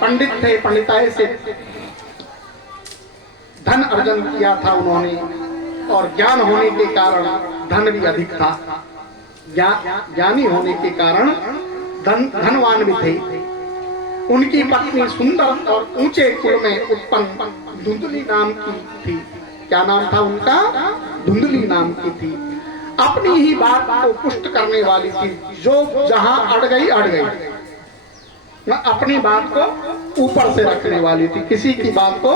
पंडित थे, पंडिताई से धन अर्जन किया था उन्होंने, और ज्ञान होने के कारण धन भी अधिक था। ज्ञानी होने के कारण धनवान भी थे। उनकी पत्नी सुंदर और ऊंचे कुल में उत्पन्न धुंधली नाम की थी। क्या नाम था उनका? धुंधली नाम की थी। अपनी ही बात को पुष्ट करने वाली थी, जो जहां अड़ गई अड़ गई। अपनी बात को ऊपर से रखने वाली थी, किसी की बात को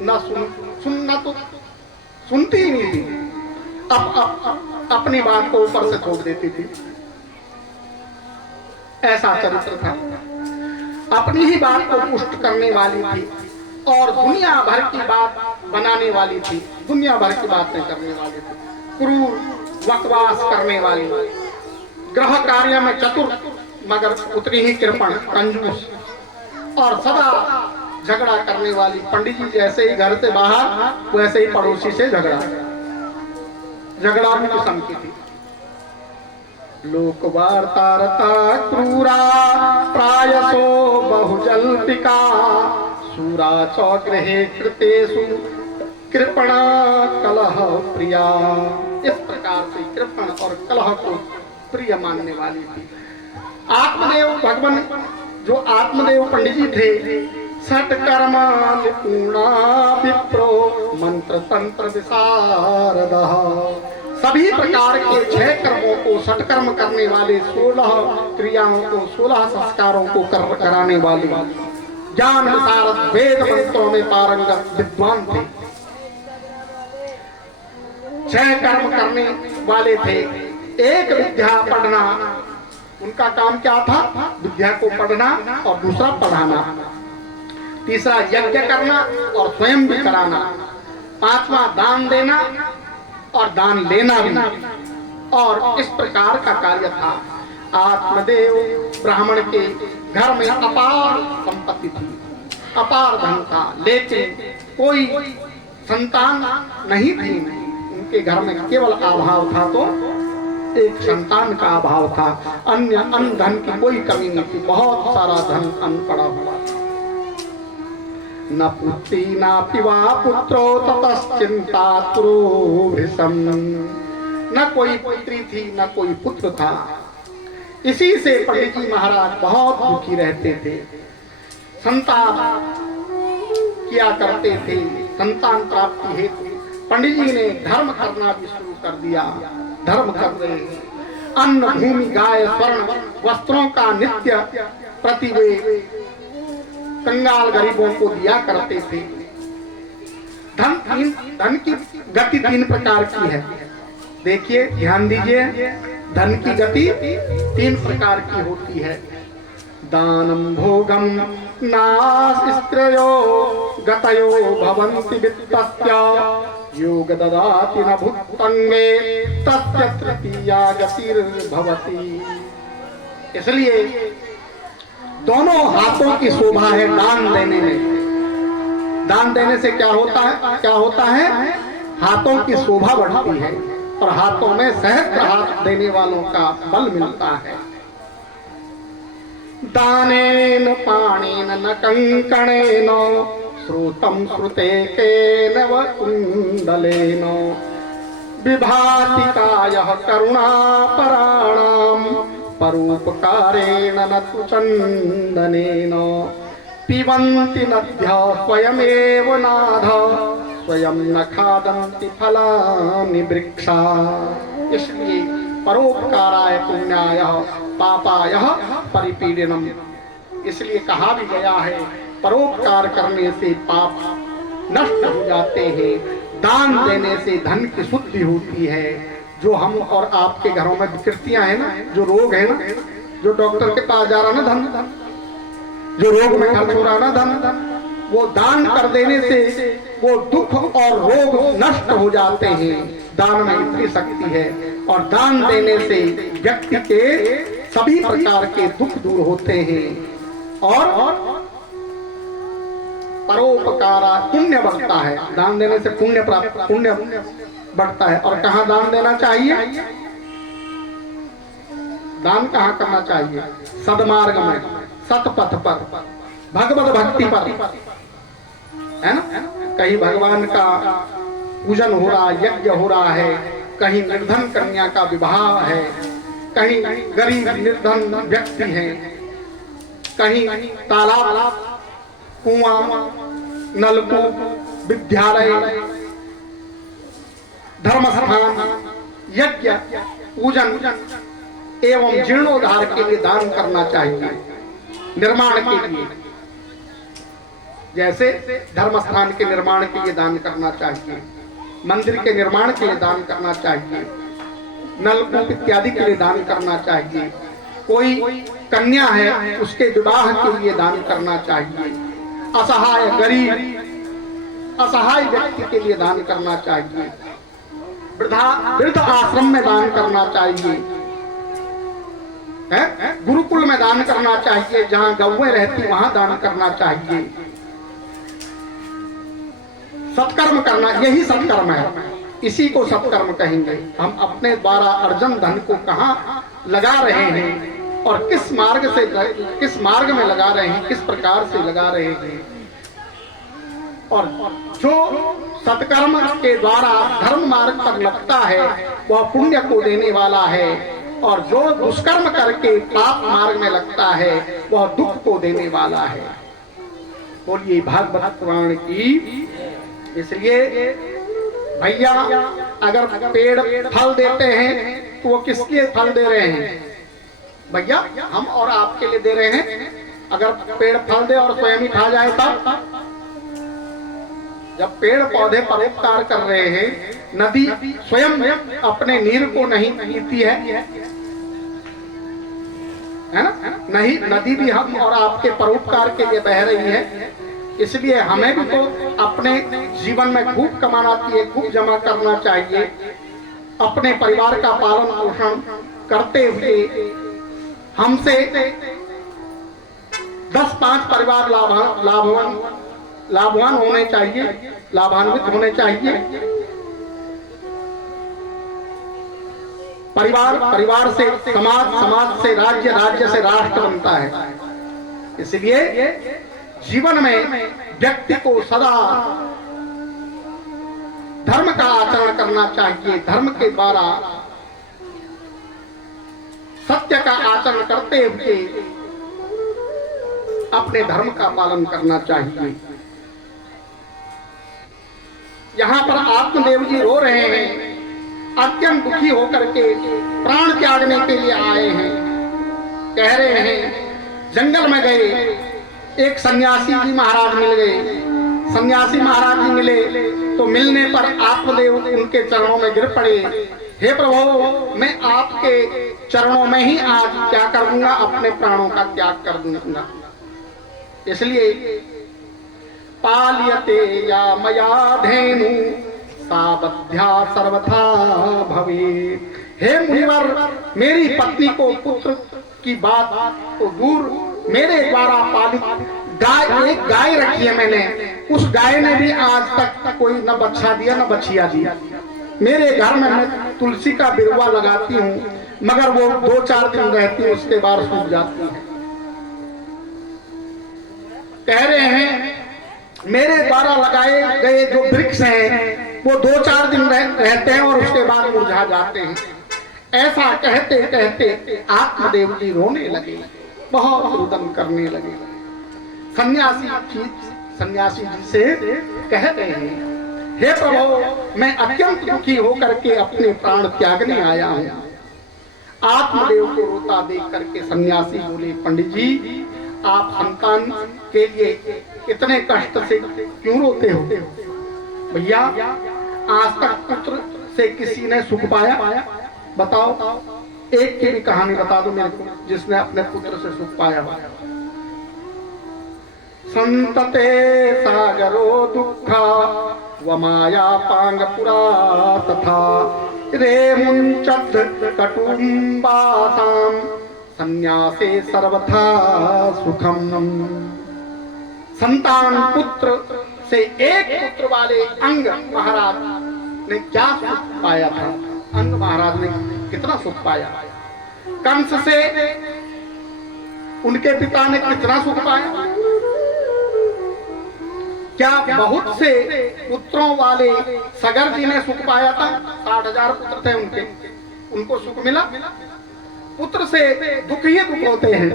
न सुनना तो सुनती ही नहीं थी। अपनी बात को ऊपर से छोड़ देती थी। ऐसा चरित्र था। अपनी ही बात को पुष्ट करने वाली थी और दुनिया भर की बात बनाने वाली थी। दुनिया भर की बातें करने वाली थी। क्रूर बकवास करने वाली, ग्रह कार्य में चतुर मगर उतनी ही कृपण, कंजूस और सदा झगड़ा करने वाली। पंडित जी जैसे ही घर से बाहर, वैसे ही पड़ोसी से झगड़ा भी किस्म की थी। लोक वार्तारता क्रूरा प्रायसो बहुजल्पिका सूरा चौग्रहे कृतेषु कृपणा कलह प्रिया। इस प्रकार से कृपण और कलह को प्रिय मानने वाली थी। आत्मदेव भगवान, जो आत्मदेव पंडित जी थे, सट कर्मा निपुणा विप्रो मंत्र तंत्र विशारदः। सभी प्रकार के 6 कर्मों को सटकर्म करने वाले, 16 क्रियाओं को, 16 संस्कारों को कराने वाले ज्ञान विशारद, वेद मंत्रों में पारंगत विद्वान थे। 6 कर्म करने वाले थे। एक विद्या पढ़ना, उनका काम क्या था? विद्या को पढ़ना और दूसरा पढ़ाना। तीसरा यज्ञ करना और स्वयं भी कराना। 5वां दान देना और दान लेना भी। और इस प्रकार का कार्य था। आत्मदेव ब्राह्मण के घर में अपार संपत्ति थी, अपार धन था, लेकिन कोई संतान नहीं थी। उनके घर में केवल अभाव था, तो एक संतान का अभाव था। अन्य धन की कोई कमी नहीं थी। बहुत सारा धन अन्न पड़ा हुआ था। न पुत्री न पिवा पुत्रो ततश्चिंता तुरोभिसम। न कोई पुत्री थी, न कोई पुत्र था। इसी से पंडित जी महाराज बहुत दुखी रहते थे। संतान किया करते थे। संतान प्राप्ति हेतु पंडित जी ने धर्म करना भी शुरू कर दिया। धर्म कर रहे हैं। अन्न, भूमि, गाय, स्वर्ण, वस्त्रों का नित्य प्रति वे कंगाल गरीबों को दिया करते थे। धन की गति 3 प्रकार की है। देखिए, ध्यान दीजिए, धन की गति 3 प्रकार की होती है। दानम भोगम नास्त्रयो गतयो भवन्ति वित्तस्य योग ददाति न भुक्तंगे तस्य तृतीया गतिर्भवति। इसलिए दोनों हाथों की शोभा है दान देने में। दान देने से क्या होता है? हाथों की शोभा बढ़ती है और हाथों में सहस्त्र हाथ देने वालों का बल मिलता है। दानेन पाणेन न कंकणेन श्रुतम श्रुतेकेन व कुंडलेन विभाति कायः करुणापराणाम परोपकारेण न तु चंदनेन पिबन्ति नद्यः स्वयमेव नाथ स्वयं न खादन्ति फलानि वृक्षा। इसलिए परोपकाराय पुण्याय पापाय परिपीडनम। इसलिए कहा भी गया है, परोपकार करने से पाप नष्ट हो जाते हैं। दान देने से धन की शुद्धि होती है। जो हम और आपके घरों में विकृतियां हैं ना, जो रोग है ना, जो डॉक्टर के पास जा रहा ना धन, जो रोग में खर्च हो रहा ना धन, वो दान कर देने से वो दुख और रोग नष्ट हो जाते हैं। दान में इतनी शक्ति है। और दान देने से व्यक्ति के सभी प्रकार के दुख दूर होते हैं और परोपकारा पुण्य बढ़ता है। दान देने से पुण्य बढ़ता है। और कहाँ दान देना चाहिए? दान कहाँ करना चाहिए? सदमार्ग में, सतपथ पर, भगवत भक्ति पर, है ना, कहीं भगवान का पूजन हो रहा, यज्ञ हो रहा है, कहीं निर्धन कन्या का विवाह है, कहीं गरीब निर्धन व्यक्ति है, कहीं तालाब, कुआं, नलकूप, विद्यालय, धर्मस्थान, यज्ञ, पूजन एवं जीर्णोद्धार के लिए दान करना चाहिए, निर्माण के लिए। जैसे धर्मस्थान के निर्माण के लिए दान करना चाहिए, मंदिर के निर्माण के लिए दान करना चाहिए, नलकूप इत्यादि के लिए दान करना चाहिए, कोई कन्या है उसके विवाह के लिए दान करना चाहिए, असहाय गरीब असहाय व्यक्ति के लिए दान करना चाहिए, वृद्ध आश्रम में दान करना चाहिए, गुरुकुल में दान करना चाहिए, जहां गौएं रहती वहां दान करना चाहिए। सत्कर्म करना, यही सत्कर्म है, इसी को सत्कर्म कहेंगे। हम अपने द्वारा अर्जन धन को कहां लगा रहे हैं और किस मार्ग में लगा रहे हैं, किस प्रकार से लगा रहे हैं। और जो सत्कर्म के द्वारा धर्म मार्ग पर लगता है वह पुण्य को देने वाला है, और जो दुष्कर्म करके पाप मार्ग में लगता है वह दुख को देने वाला है। बोलिए भागवत पुराण की। इसलिए भैया अगर पेड़ फल देते हैं तो वो किसके फल दे रहे हैं? भैया हम और आपके लिए दे रहे हैं। अगर पेड़ फल दे और स्वयं ही खा जाए तब? जब पेड़ पौधे परोपकार कर रहे हैं, नदी स्वयं अपने नीर को नहीं पीती है ना? नहीं, नदी भी हम और आपके परोपकार के लिए बह रही है। इसलिए हमें भी तो अपने जीवन में खूब कमाना चाहिए, खूब जमा करना चाहिए। अपने परिवार का पालन पोषण करते हुए हमसे 10-5 परिवार लाभवान होने चाहिए, लाभान्वित होने चाहिए। परिवार से समाज, समाज से राज्य, राज्य से राष्ट्र बनता है। इसलिए जीवन में व्यक्ति को सदा धर्म का आचरण करना चाहिए। धर्म के द्वारा सत्य का आचरण करते हुए अपने धर्म का पालन करना चाहिए। यहाँ पर आत्मदेव जी रो रहे हैं, अत्यंत दुखी होकर के प्राण त्यागने के लिए आए हैं। कह रहे हैं जंगल में गए, एक सन्यासी जी महाराज मिल गए। सन्यासी महाराज जी मिले तो मिलने पर आत्मदेव उनके चरणों में गिर पड़े। हे प्रभु, मैं आपके चरणों में ही आज क्या कर दूंगा, अपने प्राणों का त्याग कर दूंगा। इसलिए पाल्यते या मया धेनु सावध्या सर्वथा भवे। हे मुनिवर, मेरी पत्नी को पुत्र की बात तो दूर, मेरे द्वारा पालित गाय, एक गाय रखी है मैंने, उस गाय ने भी आज तक कोई न बच्चा दिया न बछिया दिया। मेरे घर में मैं तुलसी का बिरवा लगाती हूँ, मगर वो 2-4 दिन रहती है, उसके बाद सूख जाती है। कह रहे हैं मेरे द्वारा लगाए गए जो वृक्ष हैं वो 2-4 दिन रहते हैं और उसके बाद मुरझा जाते हैं। ऐसा कहते कहते आत्मदेव जी रोने लगे, बहुत रुदन करने लगे। सन्यासी जी से कह रहे हैं, हे प्रभु, मैं अत्यंत दुखी होकर के अपने प्राण त्यागने आया हूँ। आत्मदेव को रोता देख करके सन्यासी बोले, पंडित जी, आप संतान के लिए इतने कष्ट से क्यों रोते हो? भैया, आज तक पुत्र से किसी ने सुख पाया? बताओ, एक की भी कहानी बता दो मेरे को जिसने अपने पुत्र से सुख पाया। संतते सागरो दुखा व माया पांग पुरा तथा रे मुंचत कटुम्बासाम संन्यासे सर्वथा सुखम। संतान पुत्र से एक पुत्र वाले अंग महाराज ने क्या सुख पाया था? अंग महाराज ने कितना सुख पाया? कंस से उनके पिता ने कितना सुख पाया? क्या बहुत से पुत्रों वाले सगर जी ने सुख पाया था? 60,000 पुत्र थे उनके, उनको सुख मिला? पुत्र से दुख ही दुख होते हैं।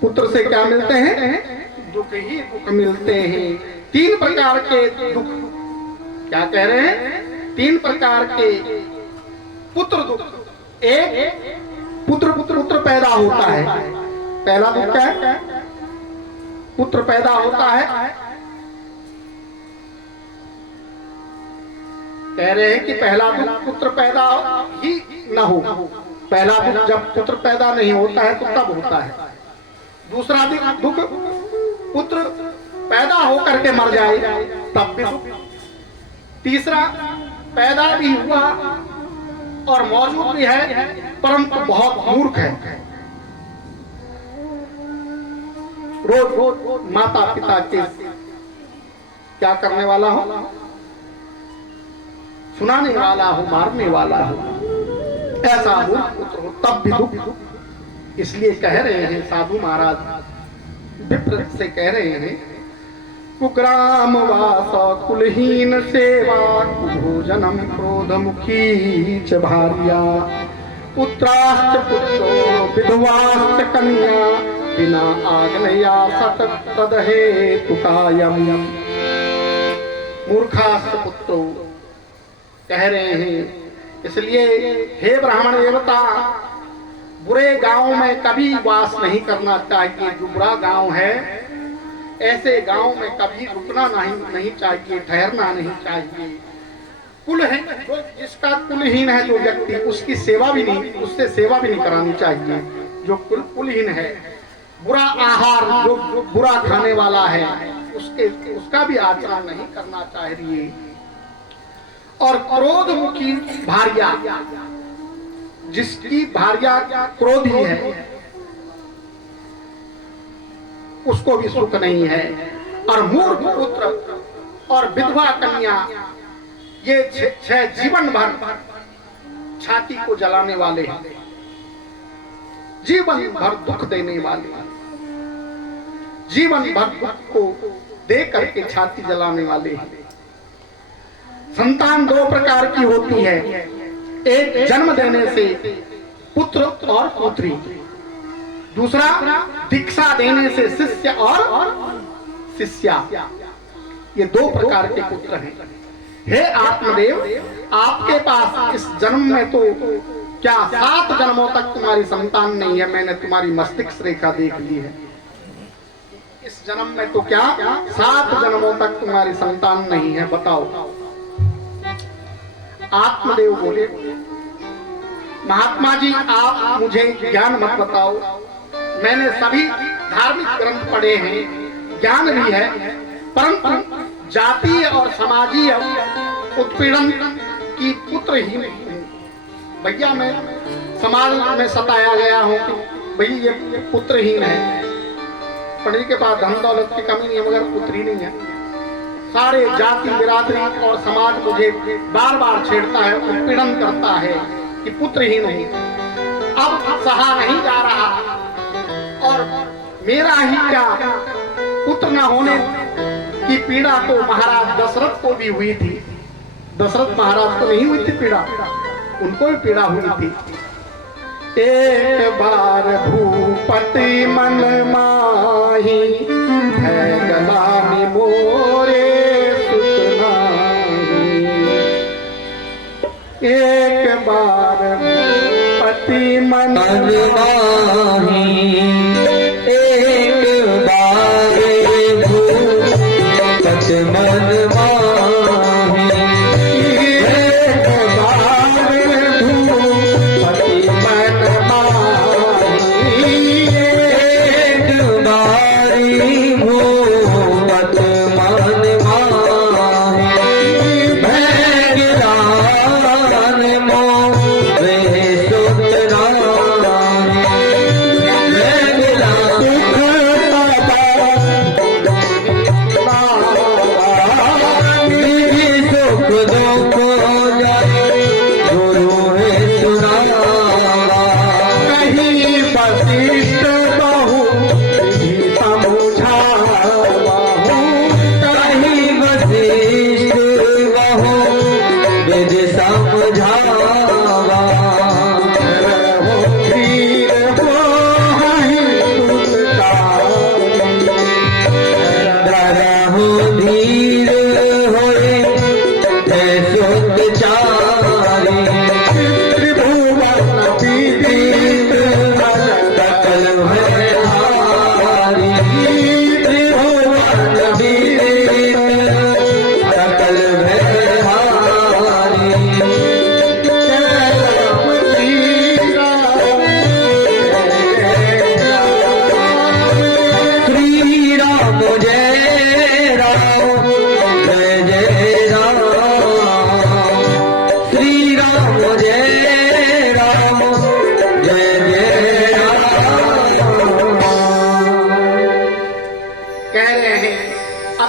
पुत्र से क्या मिलते हैं? दुख ही दुख मिलते हैं। 3 प्रकार के दुख, क्या कह रहे हैं? 3 प्रकार के पुत्र दुख। एक पुत्र पुत्र पैदा होता है, पहला दुख क्या है? पुत्र पैदा होता है। कह रहे हैं कि पहला दुख पुत्र पैदा ही न हो। पहला दुख जब पुत्र पैदा नहीं होता है तो तब होता है। दूसरा दुख पुत्र पैदा होकर के मर जाए तब भी दुख। तीसरा पैदा भी हुआ और मौजूद भी है परंतु बहुत मूर्ख है। रोज रोज माता पिता के क्या करने वाला हो? सुनाने वाला हो, मारने वाला हो, ऐसा मूर्ख पुत्र हो तब भी दुख। इसलिए कह रहे हैं साधु महाराज विप्र से कह रहे हैं, कुग्राम वास कुलहीन सेवा कुभोजनम क्रोध मुखी च भार्या पुत्राश्च पुत्रो विधवाश्च कन्या बिना आग्नया सत तदहे तुकायम। मूर्खाश्च पुत्रो कह रहे हैं, इसलिए हे ब्राह्मण देवता, बुरे गांव में कभी वास नहीं करना चाहिए। जो बुरा गांव है ऐसे गांव में कभी रुकना नहीं चाहिए, ठहरना नहीं चाहिए। कुल है जो जिसका कुलहीन है जो व्यक्ति, उसकी सेवा भी नहीं, उससे सेवा भी नहीं करानी चाहिए। जो कुलहीन है, बुरा आहार जो बुरा खाने वाला है उसका भी आचरण नहीं करना चाहिए। और क्रोध मुखी भार्या, जिसकी भार्या क्रोधी है उसको भी सुख नहीं है। और मूर्ख पुत्र और विधवा कन्या, ये 6 जीवन भर छाती को जलाने वाले हैं, जीवन भर दुख देने वाले, जीवन भर दुख को दे करके छाती जलाने वाले हैं। संतान 2 प्रकार की होती है, एक जन्म देने से पुत्र और पुत्री, दूसरा दीक्षा देने से शिष्य और शिष्या। ये 2 प्रकार के पुत्र हैं। हे आत्मदेव, आपके पास इस जन्म में तो क्या 7 जन्मों तक तुम्हारी संतान नहीं है? मैंने तुम्हारी मस्तिष्क रेखा देख ली है। इस जन्म में तो क्या 7 जन्मों तक तुम्हारी संतान नहीं है? बताओ। आत्मदेव बोले, महात्मा जी आप मुझे ज्ञान मत बताओ, मैंने सभी धार्मिक ग्रंथ पढ़े हैं, ज्ञान भी है, परंतु जातीय और समाजीय उत्पीड़न की पुत्रहीन भैया मैं समाज में सताया गया हूँ कि भाई ये पुत्रहीन है। पंडित के पास धन दौलत की कमी नहीं है मगर पुत्री नहीं है। सारे जाति बिरादरी और समाज मुझे बार बार छेड़ता है, उत्पीड़न करता है कि पुत्रहीन हूँ। अब सहा नहीं जा रहा और मेरा ही क्या पुत्र न होने की पीड़ा तो महाराज दशरथ को भी हुई थी। दशरथ महाराज को नहीं हुई थी पीड़ा, उनको भी पीड़ा हुई थी। एक बार भूपति मन माही है गलानी मोरे सुतनाही। एक बार भूपति मन माही, एक बार भूपति मन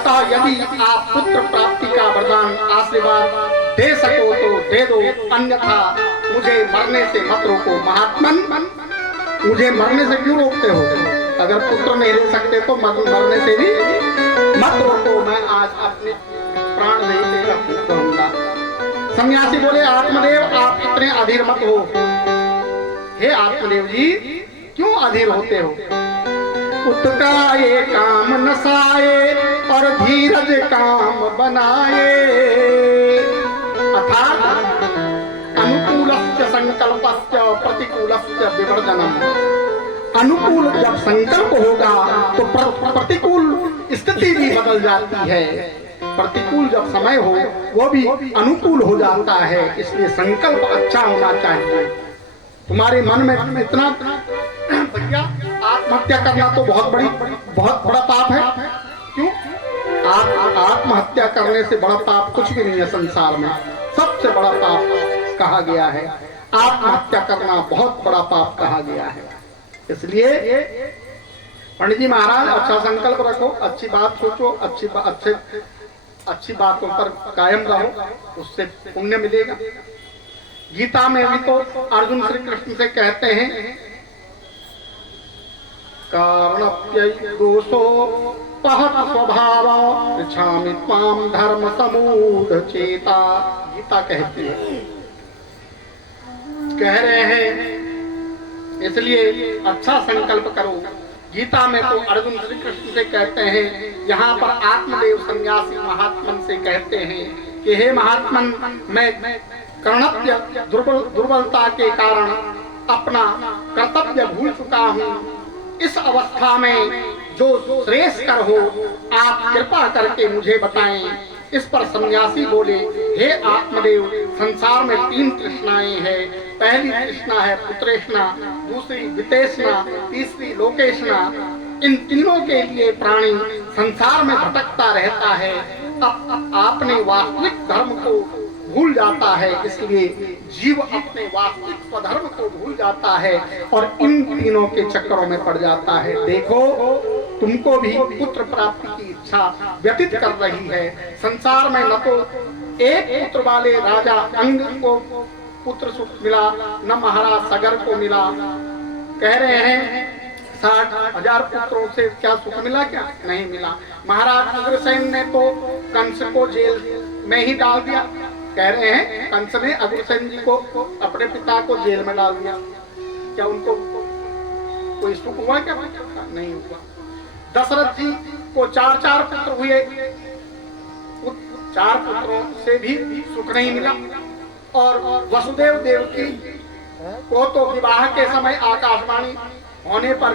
अतः यदि आप पुत्र प्राप्ति का वरदान आशीर्वाद दे सको तो दे दो, अन्यथा मुझे मरने से मत रोको। महात्मन, मुझे मरने से क्यों रोकते हो? अगर पुत्र नहीं ले सकते तो मरने से भी मत रोको, मैं आज अपने प्राण नहीं देकर कहूंगा। सन्यासी बोले, आत्मदेव आप इतने अधीर मत हो। हे आत्मदेव जी, क्यों अधीर होते हो? उत्कराये काम नसाए और धीरज काम बनाए, अर्थात अनुकूलस्य संकल्पस्य प्रतिकूलस्य विवर्जनम। अनुकूल जब संकल्प होगा तो प्रतिकूल स्थिति भी बदल जाती है, प्रतिकूल जब समय हो वो भी अनुकूल हो जाता है। इसलिए संकल्प अच्छा होना चाहिए। तुम्हारे मन में इतना भैया आत्महत्या करना तो बहुत बड़ा पाप है। क्यों? आत्महत्या करने से बड़ा पाप कुछ भी नहीं है संसार में। सबसे बड़ा पाप कहा गया है आत्महत्या करना, बहुत बड़ा पाप कहा गया है। इसलिए पंडित जी महाराज, अच्छा संकल्प रखो, अच्छी बात सोचो, अच्छी बातों पर कायम रहो, उससे पुण्य मिलेगा। गीता में भी तो अर्जुन श्री कृष्ण से कहते हैं, कारणप्ययिदोषो पहत स्वभाव पृच्छामि त्वां धर्म समूढ़ चेता। गीता कहती है, कह रहे हैं इसलिए अच्छा संकल्प करो। गीता में तो अर्जुन श्री कृष्ण से कहते हैं, यहाँ पर आत्मदेव सन्यासी महात्मन से कहते हैं कि हे महात्मन, मैं कर्णप्य दुर्बलता के कारण अपना कर्तव्य भूल चुका हूँ। इस अवस्था में जो श्रेष्ठकर हो आप कृपा करके मुझे बताएं। इस पर सन्यासी बोले, हे आत्मदेव, संसार में 3 तृष्णाएं हैं। पहली तृष्णा है पुत्रेष्णा, दूसरी वितेष्णा, तीसरी लोकेष्णा। इन तीनों के लिए प्राणी संसार में भटकता रहता है। अब आपने वास्तविक धर्म को भूल जाता है, इसलिए जीव अपने वास्तविक स्वधर्म को भूल जाता है और इन तीनों के चक्करों में पड़ जाता है। देखो, तुमको भी पुत्र प्राप्ति की इच्छा व्यतीत कर रही है। संसार में न तो एक पुत्र वाले राजा अंग को पुत्र सुख मिला, न महाराज सगर को मिला। कह रहे हैं 60,000 पुत्रों से क्या सुख मिला? क्या नहीं मिला। महाराज अग्रसेन ने तो कंस को जेल में ही डाल दिया। कह रहे हैं कंस ने अग्रसेन जी को, अपने पिता को जेल में डाल दिया। क्या उनको कोई सुख हुआ? क्या नहीं हुआ। दशरथ जी को 4 पुत्र हुए, 4 पुत्रों से भी सुख नहीं मिला। और वसुदेव देवकी को तो विवाह के समय आकाशवाणी होने पर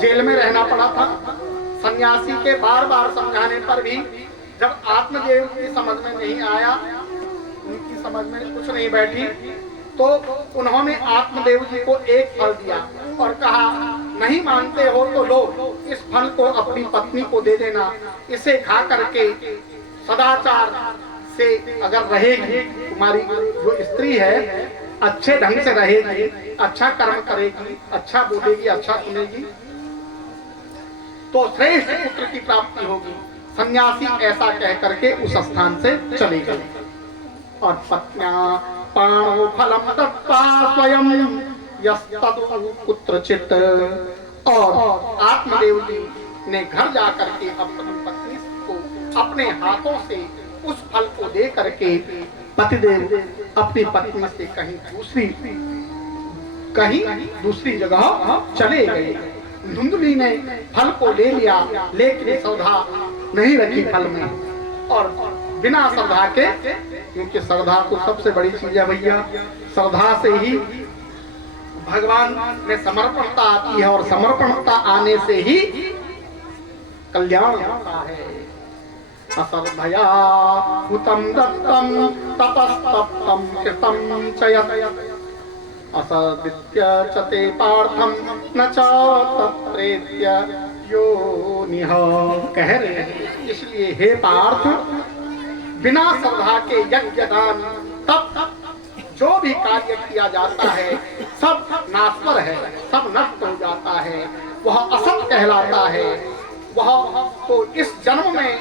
जेल में रहना पड़ा था। सन्यासी के बार समझाने पर भी जब आत्मदेव की समझ में नहीं आया, उनकी समझ में कुछ नहीं बैठी, तो उन्होंने आत्मदेव जी को एक फल दिया और कहा, नहीं मानते हो तो लो, इस फल को अपनी पत्नी को दे देना। इसे खा करके सदाचार से अगर रहेगी, तुम्हारी जो स्त्री है अच्छे ढंग से रहेगी, अच्छा कर्म करेगी, अच्छा बोलेगी, अच्छा सुनेगी, तो श्रेष्ठ पुत्र की प्राप्ति होगी। सन्यासी ऐसा कह करके उस स्थान से चले गए। और पत्न्या पाणो फलम दत्त्वा स्वयं यस्ततु कुत्रचित्। और आत्मदेव जी ने घर जाकर के अपनी पत्नी को अपने हाथों से उस फल को दे करके पतिदेव अपनी पत्नी से कहीं दूसरी जगह चले गए। धुंधली ने फल को ले लिया, लेकिन श्रद्धा नहीं रखी फल में। और बिना श्रद्धा के, क्योंकि श्रद्धा तो सबसे बड़ी चीज है भैया, श्रद्धा से ही भगवान में समर्पणता आती है और समर्पणता आने से ही कल्याण होता है। असर्भया हुतम दत्तम तपस्तप्तम कृतम च यत् असदित्य च ते पार्थम न च तत्प्रेत्य योनिः। कह रहे हैं इसलिए हे पार्थ, बिना श्रद्धा के यज्ञ दान तप जो भी कार्य किया जाता है सब नाशवर है, सब नष्ट हो जाता है, वह असत कहलाता है। वह तो इस जन्म में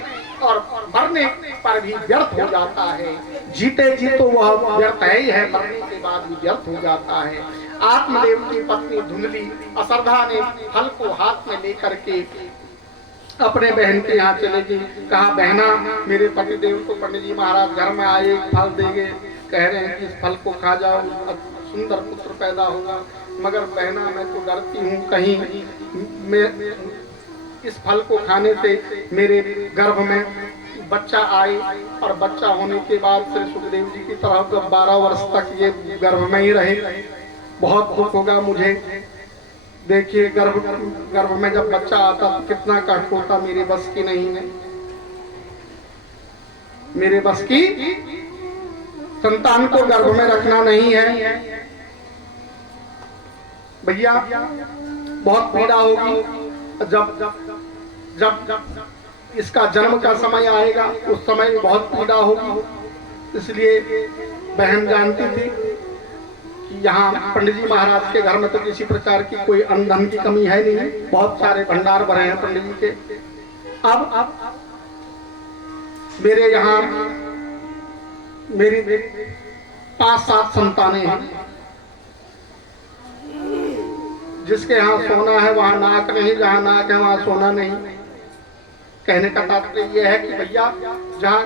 और मरने पर भी व्यर्थ हो जाता है। जीते जी तो वह व्यर्थ है ही है, मरने के बाद भी व्यर्थ हो जाता है। आत्मदेव की पत्नी धुंधली अश्रद्धा ने फल को हाथ में लेकर के अपने बहन के यहाँ चले गई। कहा, बहना मेरे पतिदेव को पंडित जी महाराज घर में आए, फल देंगे, कह रहे हैं कि इस फल को खा जाओ, सुंदर पुत्र पैदा होगा। मगर बहना मैं तो डरती हूँ कहीं मैं इस फल को खाने से मेरे गर्भ में बच्चा आए और बच्चा होने के बाद श्री सुखदेव जी की तरह 12 वर्ष तक ये गर्भ में ही रहे। बहुत दुख होगा मुझे। देखिए गर्भ में जब बच्चा आता तो कितना कष्ट होता। मेरे बस की नहीं है, मेरे बस की संतान को गर्भ में रखना नहीं है भैया। बहुत पीड़ा होगी जब इसका जन्म का समय आएगा, उस समय बहुत पीड़ा होगी। इसलिए बहन जानती थी कि यहाँ पंडित जी महाराज के घर में तो किसी प्रकार की कोई अन्न धन की कमी है नहीं, बहुत सारे भंडार भरे हैं पंडित जी के। अब मेरे यहाँ मेरी 5-7 संतानें हैं। जिसके यहाँ सोना है वहां नाक नहीं, जहाँ नाक है वहां सोना नहीं। कहने का तात्पर्य यह है कि भैया जहाँ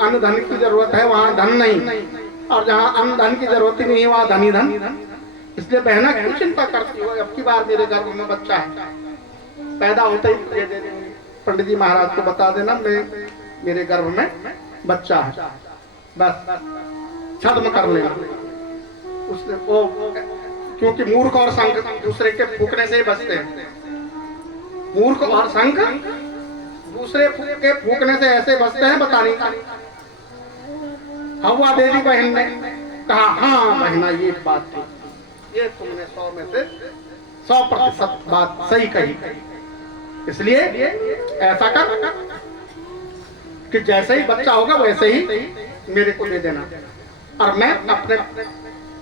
अन्न धन की जरूरत है वहां धन नहीं, और जहाँ अन्न धन की जरूरत ही नहीं है वहां धन ही धन। इसलिए बहना क्यों चिंता करती हो? अब की बार मेरे गर्भ में बच्चा है, पैदा होते ही दे देंगे। पंडित जी महाराज को बता देना मेरे गर्भ में बच्चा है, बस छद्म कर लेना। उसने वो क्योंकि मूर्ख और संघ दूसरे के फूकने से ही बचते हैं। मूर्ख और संघ दूसरे के फूकने से ऐसे बचते हैं, बता नहीं। हवा देवी बहन ने कहा, हाँ बहना ये बात थी, ये तुमने 100 में से 100% बात सही कही। इसलिए ऐसा कर कि जैसे ही बच्चा होगा वैसे ही मेरे को दे देना, और मैं अपने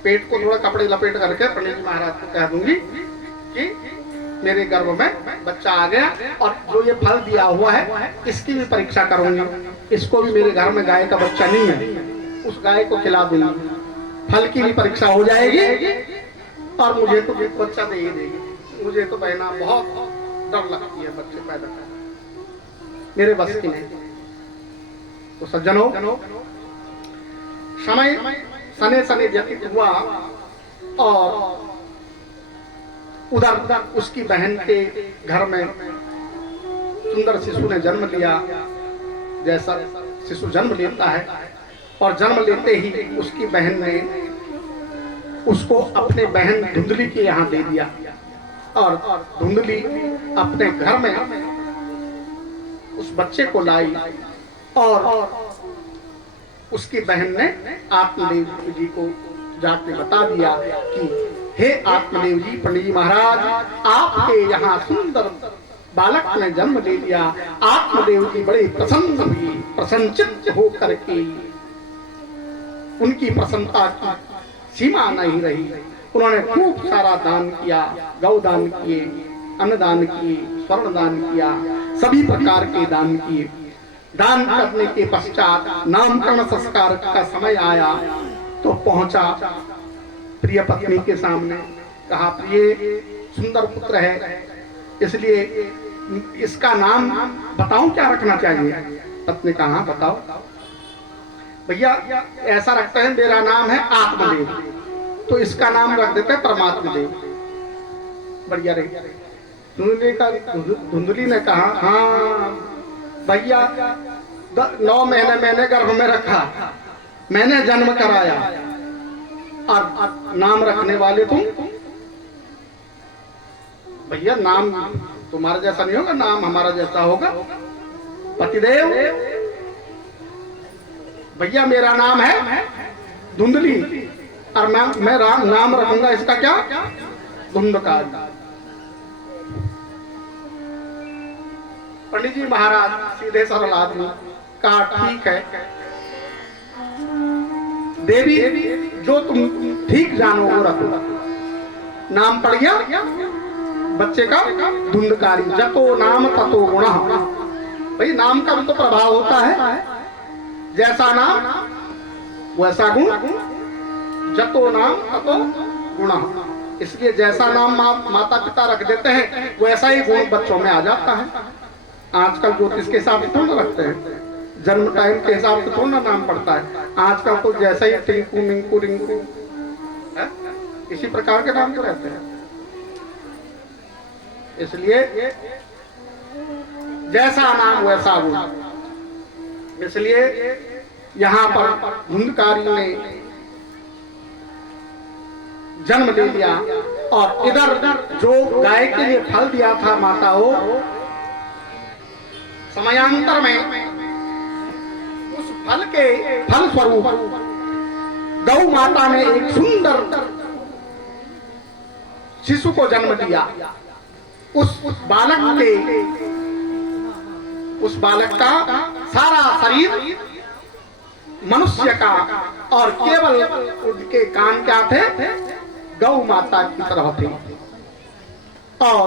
पेट को थोड़ा कपड़े लपेट करके पंडित जी महाराज को कह दूंगी कि मेरे गर्भ में बच्चा आ गया, और जो ये फल दिया हुआ है इसकी भी परीक्षा करूंगी। इसको भी मेरे घर में गाय का बच्चा नहीं है, उस गाय को खिला दूंगी, फल की भी परीक्षा हो जाएगी, और मुझे तो बच्चा दे ही देगी। मुझे तो बहना बहुत डर लगती है बच्चे पैदा करना, मेरे बस की नहीं। तो सज्जनों, समय सने सने व्यतीत हुआ, और उधर उसकी बहन के घर में सुंदर शिशु ने जन्म लिया। जैसा शिशु जन्म लेता है, और जन्म लेते ही उसकी बहन ने उसको अपने बहन धुंधली के यहाँ दे दिया, और धुंधली अपने घर में उस बच्चे को लाई, और उसकी बहन ने आत्मदेव जी को जाके बता दिया कि हे आत्मदेव जी, पंडित जी महाराज आपके यहाँ सुंदर बालक ने जन्म ले लिया। आत्मदेव जी बड़े प्रसन्न हुए, प्रसन्नचित्त होकर के उनकी प्रसन्नता की सीमा नहीं रही। उन्होंने खूब सारा दान किया, गौदान किए, अन्नदान किए, स्वर्ण दान किया, सभी प्रकार के दान किए। दान करने के पश्चात नामकरण संस्कार का समय आया तो पहुंचा प्रिय पत्नी के सामने। कहा, प्रिय सुंदर पुत्र है, इसलिए इसका नाम बताऊं क्या रखना चाहिए? पत्नी कहा, बताओ भैया। ऐसा रखते हैं, मेरा नाम है आत्मदेव, तो इसका नाम रख देते हैं परमात्मा देव, बढ़िया रही। धुंधली ने कहा, हाँ भैया 9 महीने मैंने गर्भ में रखा, मैंने जन्म कराया, और नाम रखने वाले तुम? भैया नाम तुम्हारा जैसा नहीं होगा, नाम हमारा जैसा होगा। पतिदेव, भैया मेरा नाम है धुंधली, और मैं नाम रखूंगा इसका क्या? धुंधकारी। पंडित जी महाराज सीधे सरल आदमी, कहा ठीक है देवी, जो तुम ठीक जानो वो रखो। नाम पड़ गया बच्चे का धुंधकारी। जतो नाम ततो गुण, भाई नाम का भी तो प्रभाव होता है। जैसा नाम वैसा गुण, जतो नाम ततो गुण। इसलिए जैसा नाम माता पिता रख देते हैं वैसा ही गुण बच्चों में आ जाता है। आजकल ज्योतिष के हिसाब से थोड़ा रखते हैं, जन्म टाइम के हिसाब से थोड़ा नाम पड़ता है। आजकल तो जैसा ही टिंकू मिंकू रिंकू है, इसी प्रकार के नाम तो रहते हैं। इसलिए जैसा नाम वैसा गुण। इसलिए यहाँ पर धुंधकारी ने जन्म ले लिया और इधर जो गाय के लिए फल दिया था माताओं, समयांतर में उस फल के फल स्वरूप गौ माता ने एक सुंदर शिशु को जन्म दिया। उस बालक का सारा शरीर मनुष्य का, और केवल उनके कान क्या थे, गौ माता की तरह थे। और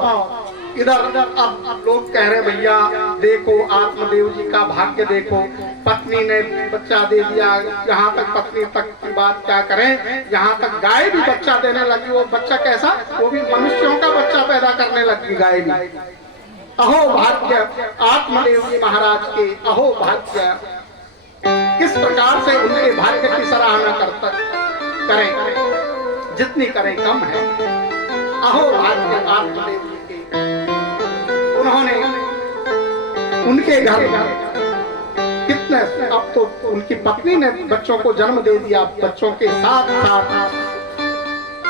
इधर अब लोग कह रहे भैया देखो आत्मदेव जी का भाग्य देखो, पत्नी ने बच्चा दे दिया। यहाँ तक पत्नी तक की बात क्या करें, यहाँ तक गाय भी बच्चा देने लगी। वो बच्चा कैसा, वो भी मनुष्यों का बच्चा पैदा करने लगी गाय भी। अहो भाग्य आत्मदेव जी महाराज के, अहो भाग्य। किस प्रकार से उनके भाग्य की सराहना करें, जितनी करें कम है। अहो भाग्य आत्मदेव जी के, उन्होंने उनके घर कितने, अब तो उनकी पत्नी ने बच्चों को जन्म दे दिया। बच्चों के साथ साथ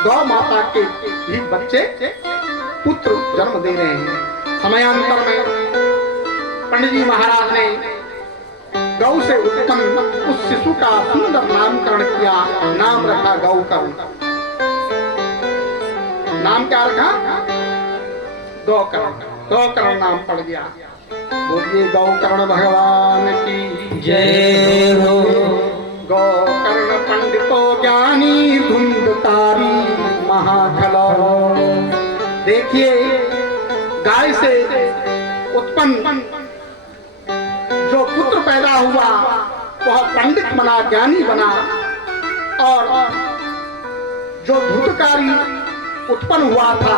गौ माता के भी बच्चे पुत्र जन्म दे रहे हैं। समयांतर में पंडित जी महाराज ने गौ से उत्पन्न उस शिशु का सुंदर नामकरण किया। नाम रखा गौकर्ण। नाम क्या रखा, गौकर्ण। गौकर्ण नाम पड़ गया। बोलिए गौकर्ण भगवान की जय हो। गौकर्ण पंडितो ज्ञानी धुंधकारी महाखला। देखिए गाय से उत्पन्न जो पुत्र पैदा हुआ वह पंडित बना, ज्ञानी बना। और जो धुंधकारी उत्पन्न हुआ था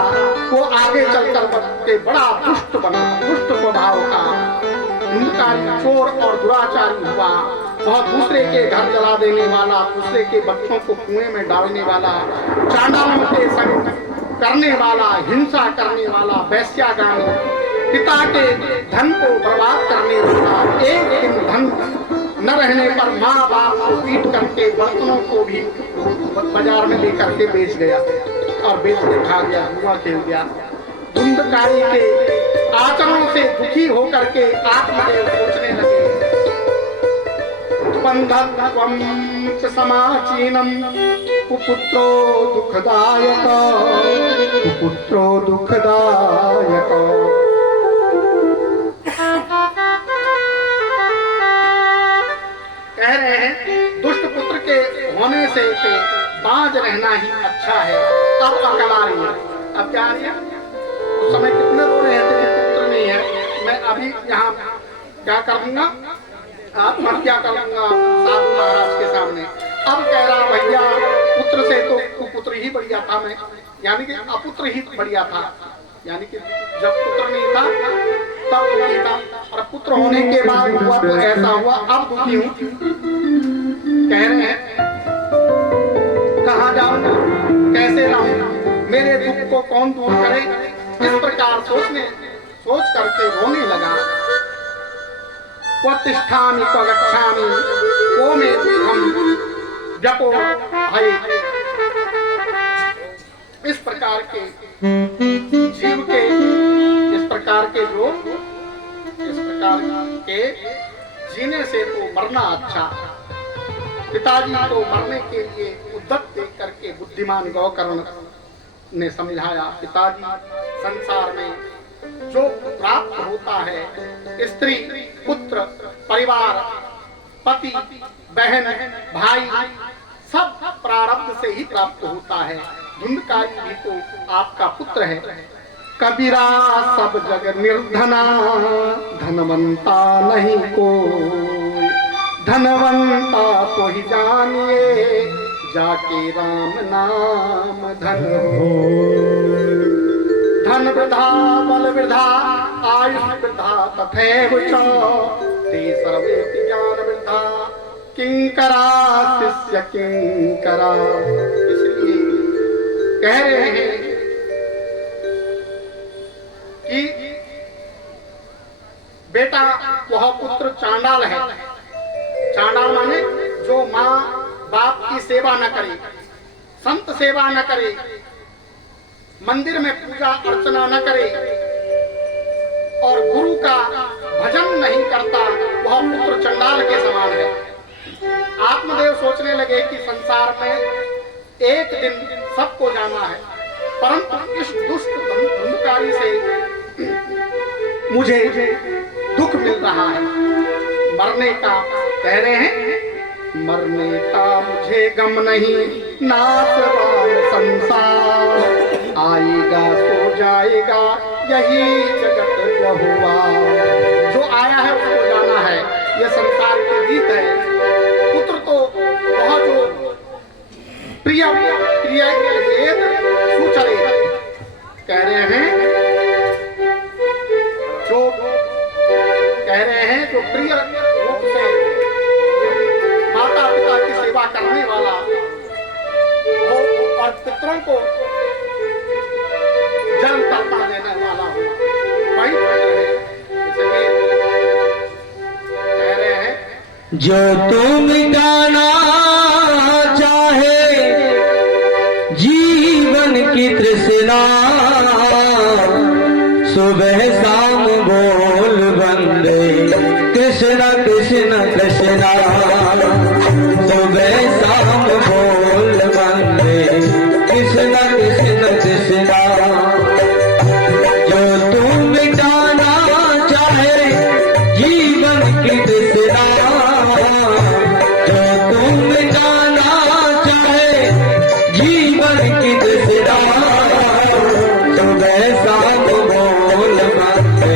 वो आगे चलकर के बड़ा दुष्ट बना, दुष्ट स्वभाव का धुंधकारी चोर और दुराचारी हुआ। बहुत दूसरे के घर जला देने वाला, दूसरे के बच्चों को कुएं में डालने वाला, चांडालों के संग करने वाला, हिंसा करने वाला, वैश्यागामी, पिता के धन को बर्बाद करने वाला। एक दिन धन न रहने पर माँ बाप को पीट करके बर्तनों को भी बाजार में लेकर के बेच गया और बेच के खा गया, हुआ खेल गया। धुंधकारी के आचरणों से दुखी होकर के आत्मदेव सोचने लगे, बंधत्वं च समाचीनम कुपुत्रो दुखदायक, कुपुत्रो दुखदायक। कह रहे हैं दुष्ट पुत्र के होने से तो बाज रहना ही अच्छा है। अब अकल आ रही है, अब क्या आ रही है, उस समय कितने रो रहे थे पुत्र नहीं है। मैं अभी यहाँ क्या करूंगा, आत्महत्या करूंगा साधु महाराज के सामने। अब कह रहा भैया पुत्र से तो कुपुत्र ही बढ़िया था मैं, यानी कि अपुत्र ही बढ़िया था। यानी कि जब पुत्र नहीं था तब दुखी था, और पुत्र होने के बाद हुआ तो ऐसा हुआ, अब दुखी हूँ। कह रहे हैं कहाँ जाऊंगा, कैसे रहूं, मेरे दुख को कौन दूर करे। इस प्रकार सोच करके रोने लगा। तिष्ठामि को गच्छामि को मे दुःखम् जपो भय। इस प्रकार के जीव के, इस प्रकार के लोग, इस प्रकार के जीने से तो मरना अच्छा। पिताजी को मरने के लिए उद्यत देख करके बुद्धिमान गौकर्ण ने समझाया, पिताजी संसार में जो प्राप्त होता है, स्त्री, पुत्र, परिवार, पति, बहन, भाई, सब प्रारब्ध से ही प्राप्त होता है। धुंधकारी भी तो आपका पुत्र है, कबीरा सब जग निर्धना, धनवंता नहीं कोई, धनवंता तो ही जानिए, जाके राम नाम धन हो। धन वृथा बल वृथा आयुष वृथा तथैव च, ते सर्वेति ज्ञान वृथा किंकरा शिष्य किंकरा। इसलिए कह रहे हैं कि बेटा वह पुत्र चांडाल है। चांडाल माने जो माँ बाप की सेवा न करे, संत सेवा न करे, मंदिर में पूजा अर्चना न करे और गुरु का भजन नहीं करता, वह पुत्र चंडाल के समान है। आत्मदेव सोचने लगे कि संसार में एक दिन सबको जाना है, परंतु इस दुष्ट धुंधकारी से मुझे दुख मिल रहा है। मरने का कह रहे हैं, मरने का मुझे गम नहीं, नासवान संसार, आएगा सो जाएगा यही जगत जो हुआ। जो आया है उसको जाना है, यह संसार की रीत है। पुत्र तो वह जो प्रिय प्रिय सुचरे कह रहे हैं, जो कह रहे हैं जो प्रिय रूप से माता पिता की सेवा करने वाला हो और पितरों को जल तर्पण देने वाला हो, वही पुत्र है। इसलिए कह रहे हैं, जो तुम मिटाना चाहे जीवन की तृष्णा, सुबह शाम बोल बंदे कृष्ण कृष्ण कृष्णा, सुबह शाम बोल बंदे कृष्ण कृष्ण कृष्णा। जो तुम मिटाना चाहे जीवन की तृष्णा, जो तुम मिटाना चाहे जीवन की तृष्णा, सुबह शाम बोल बंदे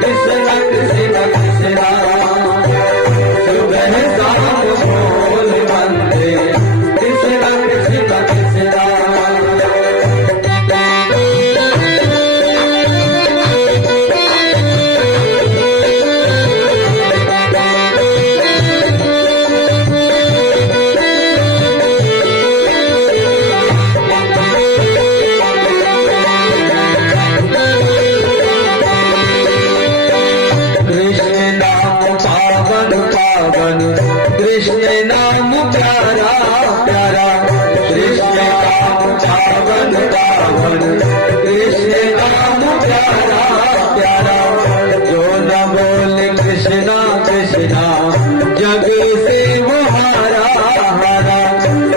कृष्ण कृष्ण कृष्णा, सुबह शाम बोल बंदे कृष्ण कृष्ण कृष्णा। कृष्ण नाम प्यारा प्यारा, कृष्ण नाम पावन पावन, कृष्ण नाम प्यारा प्यारा। जो न बोले कृष्णा कृष्णा, जग से वो हारा हारा।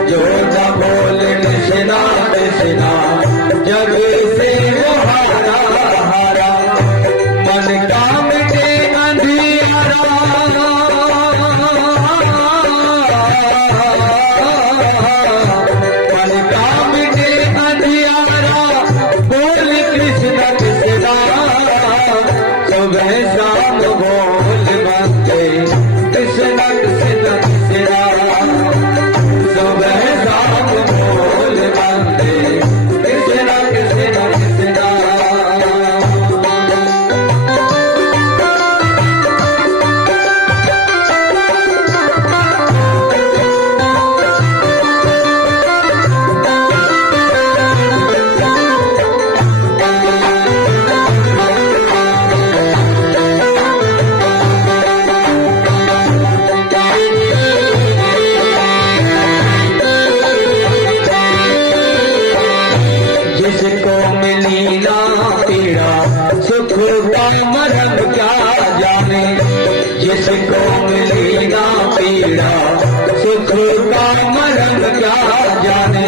जो न बोले कृष्णा कृष्णा, जग से वो हारा हारा। मन का मिटे अंधियारा, मन का मिटे अंधियारा, बोल कृष्ण कृष्णा, सुबह शाम बोल बंदे कृष्ण कृष्ण कृष्णा, सुबह शाम बोल बंदे कृष्ण कृष्ण कृष्णा। जिसको मिली ना पीड़ा, सुख का मरम क्या जाने। जिसको मिली ना पीड़ा, सुख का मरम क्या जाने।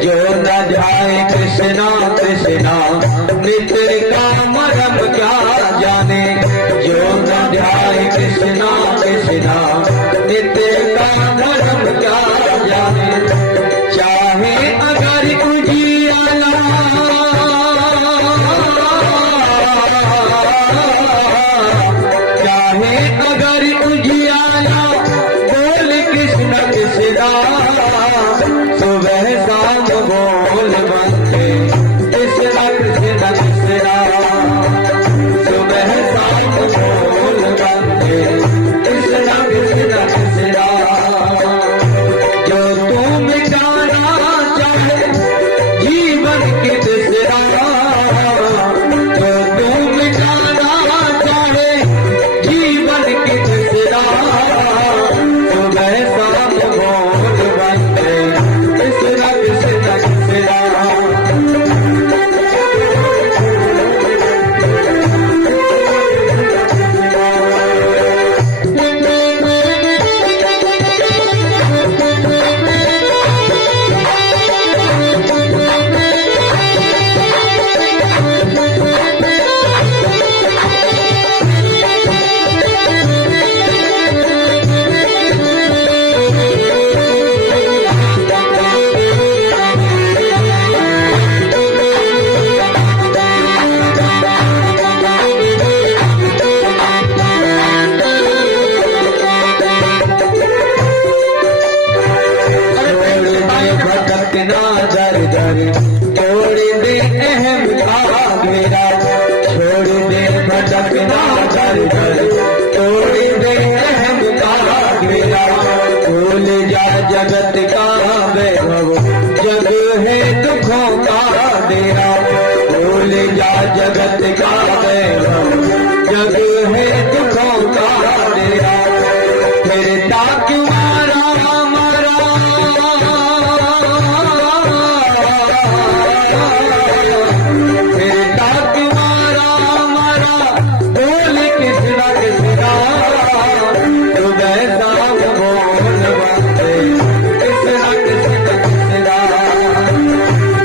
जो न जाए कृष्णा कृष्णा, मृत्यु का मरम क्या जाने। जो न जाए कृष्णा कृष्णा, मृत्यु का मरम क्या जाने। चाहे अगर उजियाला बिना घर घर तोड़ दे अहंकार मेरा। भूल जा जगत का वैभव, जग है दुखों का डेरा। भूल जा जगत का वैभव, जग है दुखों का डेरा। फिरता क्यों मारा मारा, फिरता क्यों मारा मारा, बोल किसना किसना। सुबह शाम बोल बाते किसना किसना किसना।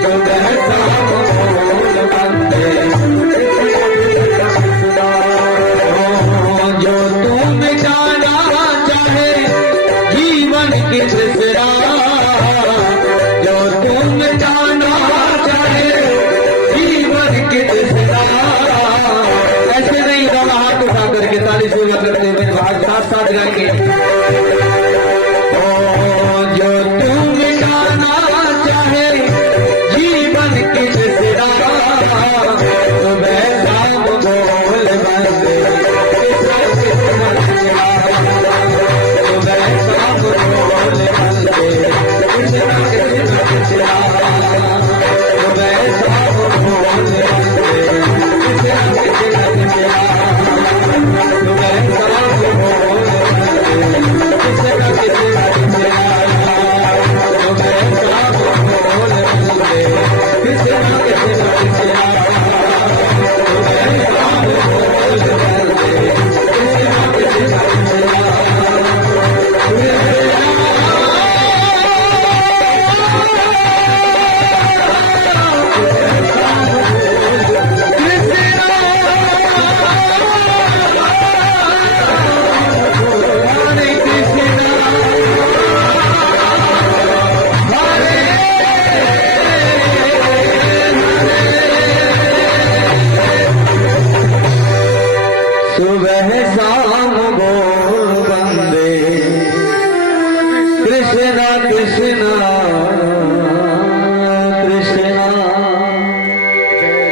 सुबह शाम बोल बाते जो तुम जाना चाहे जीवन की तृष्णा, जो तुम जाना चाहे जीवन की तृष्णा। ऐसे नहीं दोनों हाथ उठा करके ताली से करते हुए भाग साथ साथ गाएंगे। जो तुम जाना चाहे जीवन की तृष्णा, सुबह शाम बोल बंदे सुबह शाम बोल बंदे कृष्णा कृष्णा कृष्णा। सुबह शाम बोल बंदे कृष्णा कृष्णा कृष्णा। सुबह शाम बोल बंदे कृष्णा कृष्णा कृष्णा। सुबह शाम बोल बंदे कृष्णा कृष्णा कृष्णा। सुबह शाम बोल बंदे कृष्णा कृष्णा कृष्णा।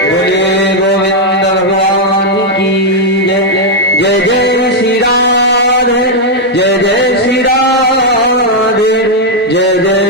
बोले गोविंद भगवान की जय। जय जय श्री राधे, जय जय श्री राधे, जय जय